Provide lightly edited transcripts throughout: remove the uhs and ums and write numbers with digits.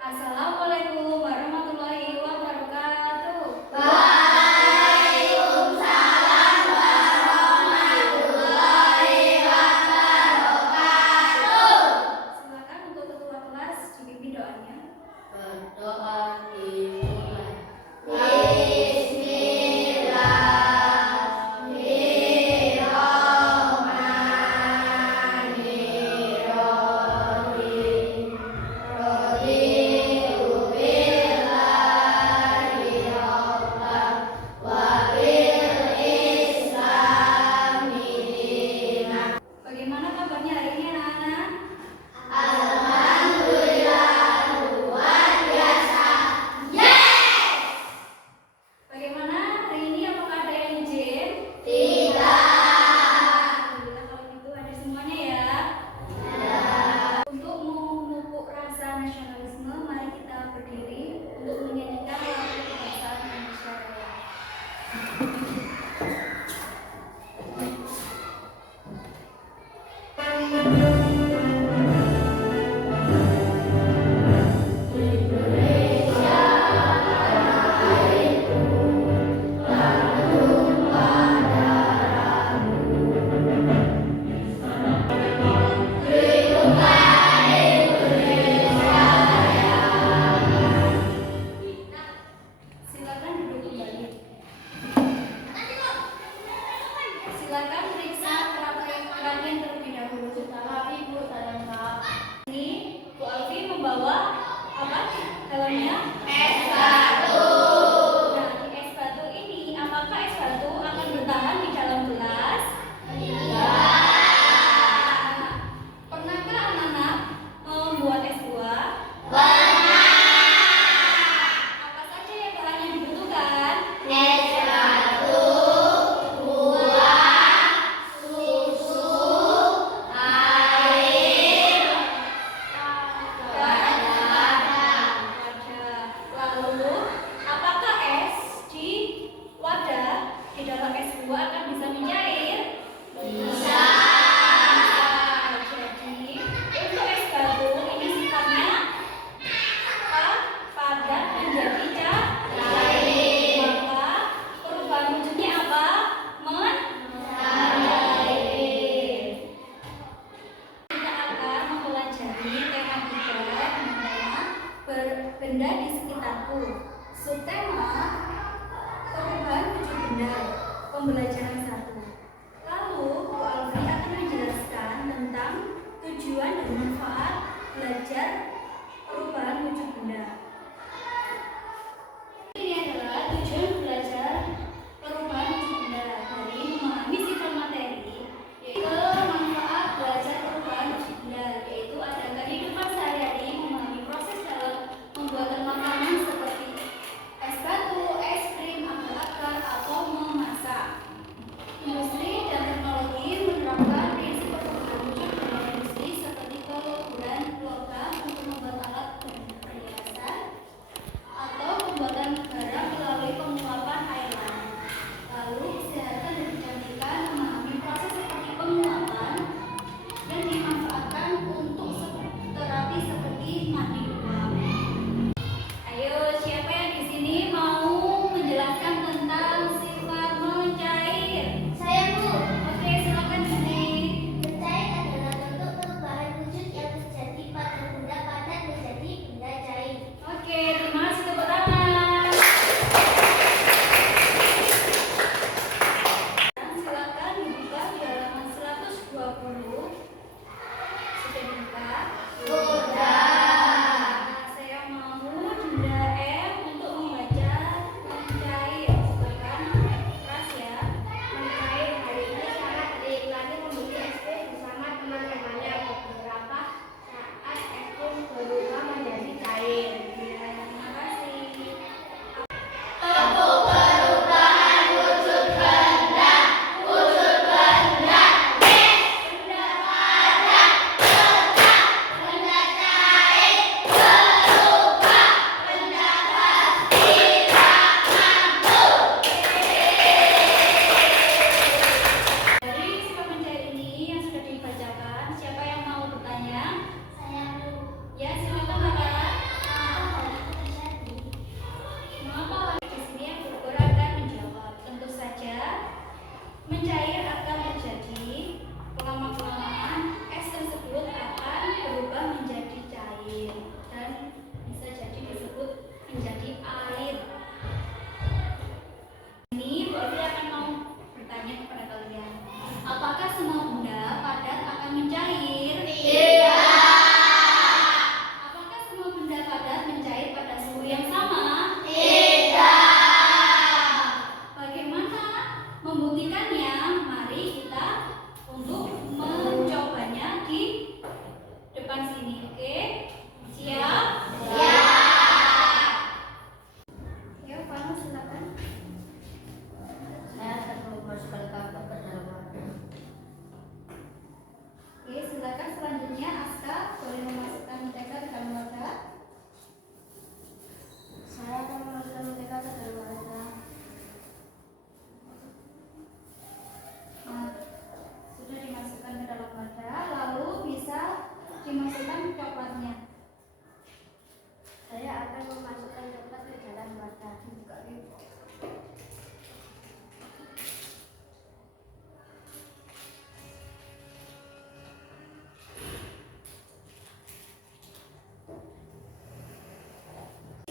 Assalamualaikum warahmatullahi wabarakatuh. Waalaikumsalam warahmatullahi wabarakatuh. Silakan untuk ketua kelas dipimpin doanya. Berdoa dimulai. Bismillahirrahmanirrahim. Raditu billahi rabban wa bil islami dinan. Bagaimana kabarnya hari ini anak-anak? Alhamdulillah luar biasa. Yes! Bagaimana hari ini, apakah ada yang izin? Tidak. Alhamdulillah kalau gitu ada semuanya ya. Untuk memupuk rasa nasionalisme, mari kita berdiri untuk menyanyikan lagu kebangsaan Indonesia Raya. Silakan duduk kembali. Silakan periksa rangkaian terlebih dahulu. Ini Bu Alfi membawa apa dalamnya? Es batu. Nah, di es batu ini, apakah es batu akan bertahan di dalam gelas? Nah, pernahkah anak-anak membuat es buah? Apa saja yang bahan yang dibutuhkan? Es batu, buah, susu, air, wadah. Lalu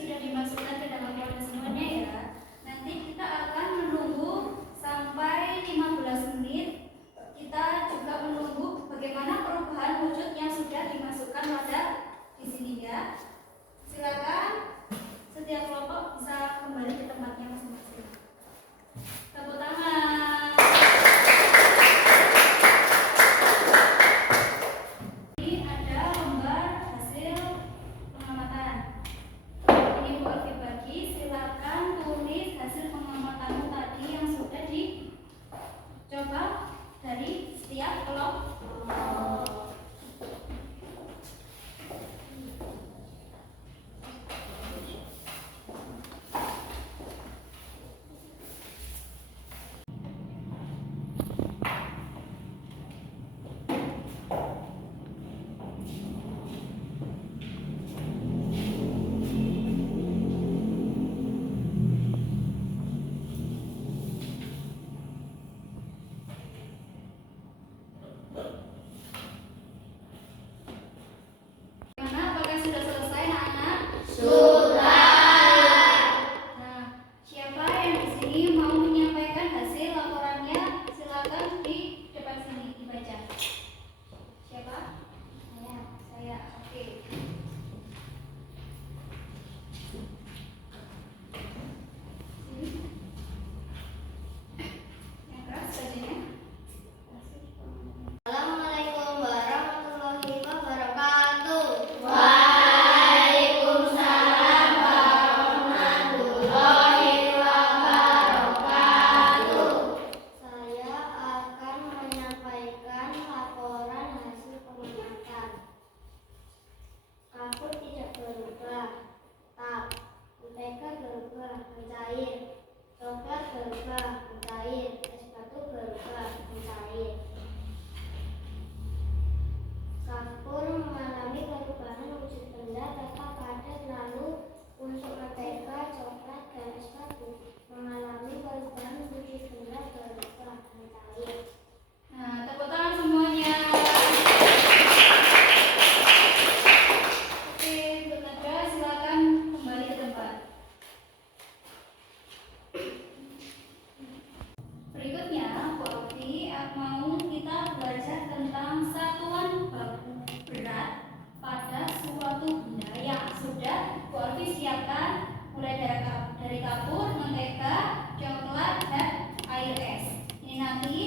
sudah dimasukkan ke dalam wadah semuanya ya. Nanti kita akan menunggu sampai 15 menit. Kita juga menunggu bagaimana perubahan wujud yang sudah dimasukkan wadah di sini ya. Silakan setiap kelompok bisa kembali ke tempatnya masing-masing. Tepuk tangan. Ini ada lembar hasil pengamatan. Ini Bu Alfi bagi, silakan tulis hasil pengamatanmu tadi yang sudah dicoba dari setiap kelompok. Assalamualaikum warahmatullahi wabarakatuh. Waalaikumsalam warahmatullahi wabarakatuh. Saya akan menyampaikan laporan hasil pengamatan. Kapur tidak berubah, tak. Mentega berubah, mencair. Coklat berubah, mencair. Es batu berubah, mencair. Kapur mengalami perubahan wujud benda tanpa padat, lalu untuk mentega, coklat, dan es batu mengalami perubahan wujud benda berubah mencair. Nah, tepuk tangan semuanya. Oke, untuk Najwa silakan kembali ke tempat. Berikutnya, Bu Alfi mau kita belajar tentang satuan baku berat pada suatu benda yang sudah Bu Alfi siapkan, mulai dari kapur, mentega, coklat, dan air es. Ini nanti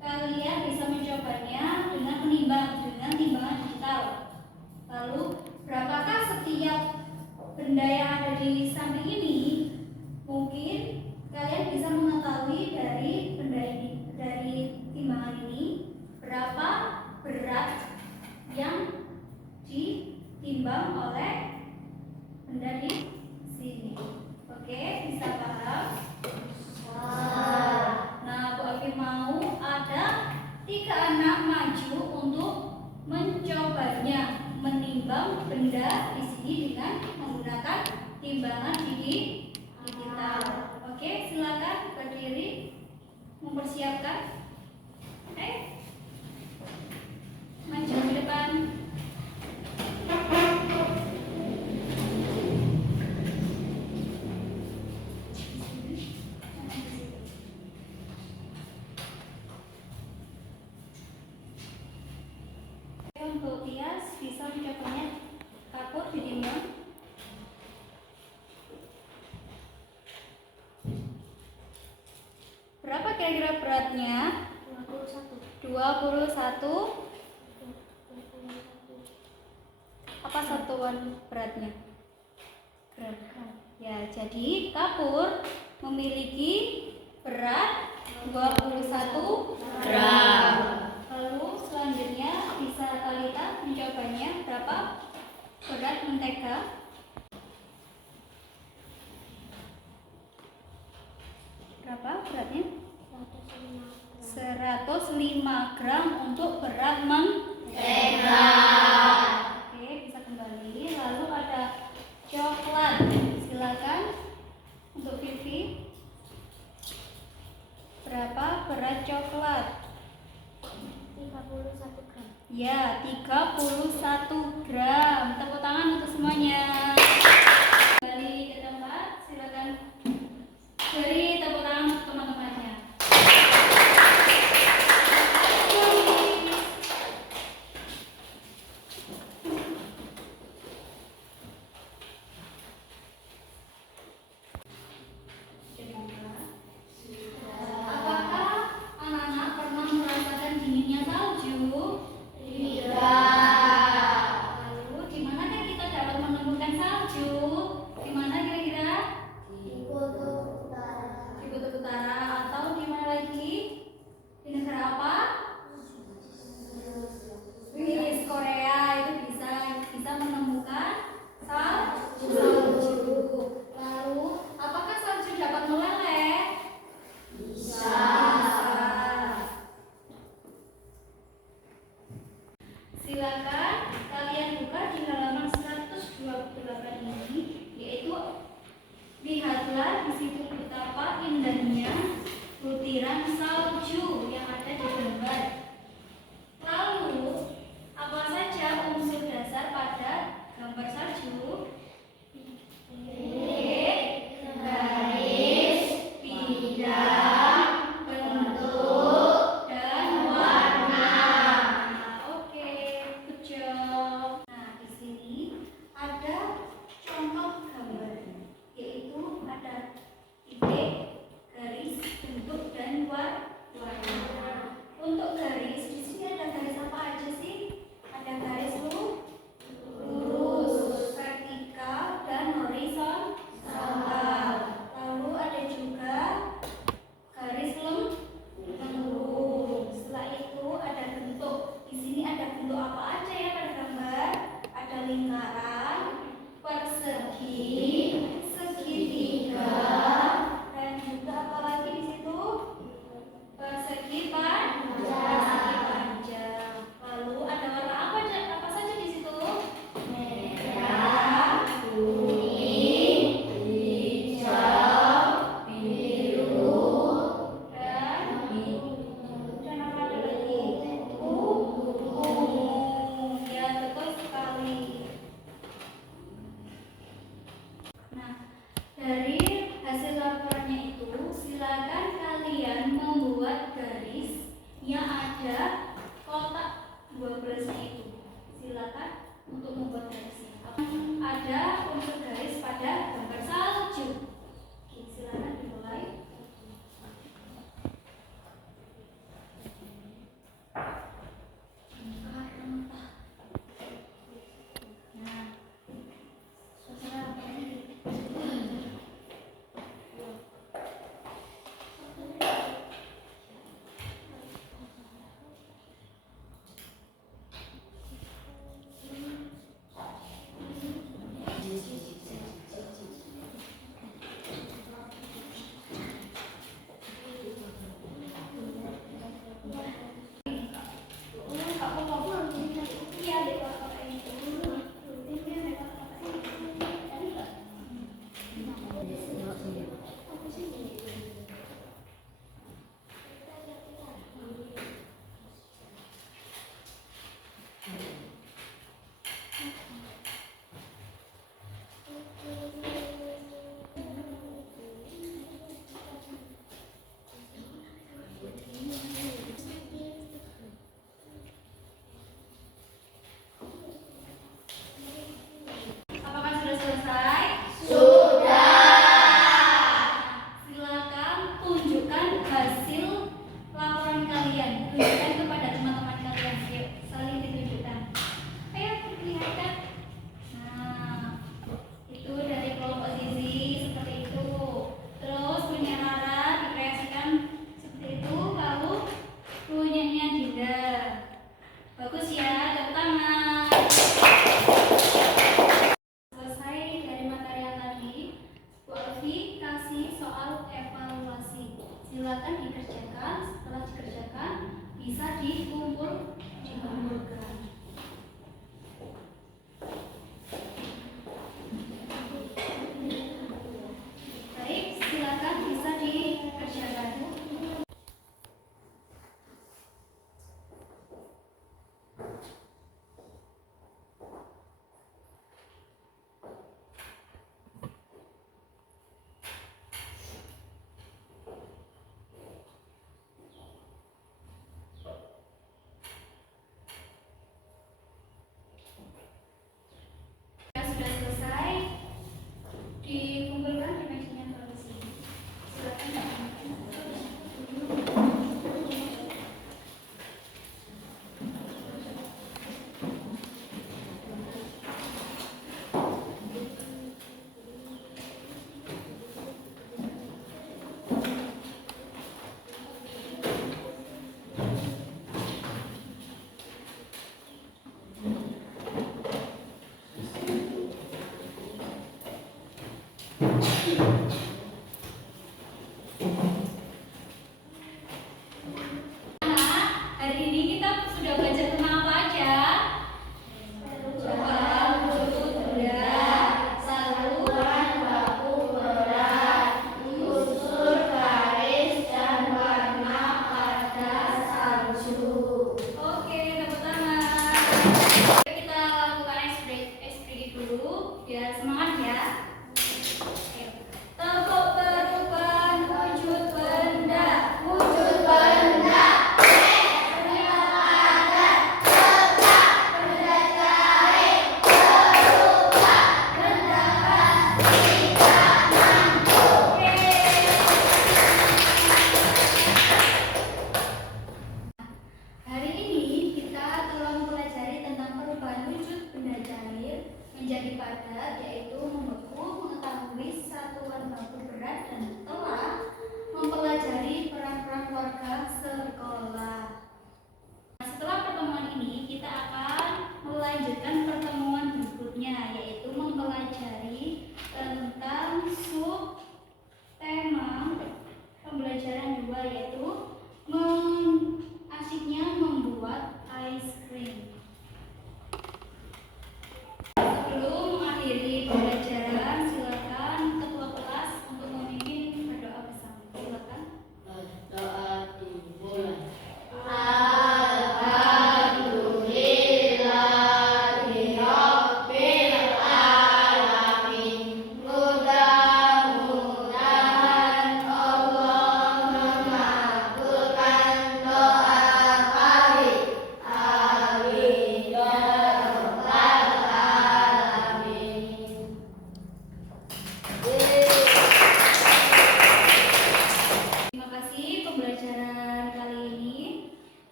kalian bisa mencobanya dengan timbangan digital. Lalu, berapakah setiap benda yang ada di samping ini? Mungkin kalian bisa mengetahui dari benda ini, dari timbangan ini, berapa berat yang ditimbang oleh benda di sini. Oke, bisa paham? Nah, Bu Alfi mau ada 3 anak maju untuk mencobanya menimbang benda di sini dengan menggunakan timbangan digital. Oke, silakan berdiri mempersiapkan. Oke, maju ke depan. Untuk Tias bisa mencobanya kapur ditimbang. Berapa kira-kira beratnya? 21. Apa satuan beratnya? Gram. Ya, jadi kapur memiliki berat 21 gram. Lalu selanjutnya bisa Talita mencobanya. Berapa berat mentega? Berapa beratnya? 105 gram untuk berat mentega. Oke, bisa kembali. Lalu ada coklat. Silakan untuk Vivi. Berapa berat coklat? 31 gram. Ya, 31 gram. Tepuk tangan untuk semuanya. Kembali ditunjukkan kepada teman-teman kalian. Yuk, saling ditunjukkan. Ayo, perlihatkan. Nah, itu dari kelompok Zizi seperti itu. Terus punya Rara dikreasikan seperti itu. Lalu punyanya Dinda. Bagus ya, tepuk tangan. Selesai dari materi yang tadi, Bu Alfi kasih soal evaluasi. Silakan dikerjakan. Setelah dikerjakan, bisa di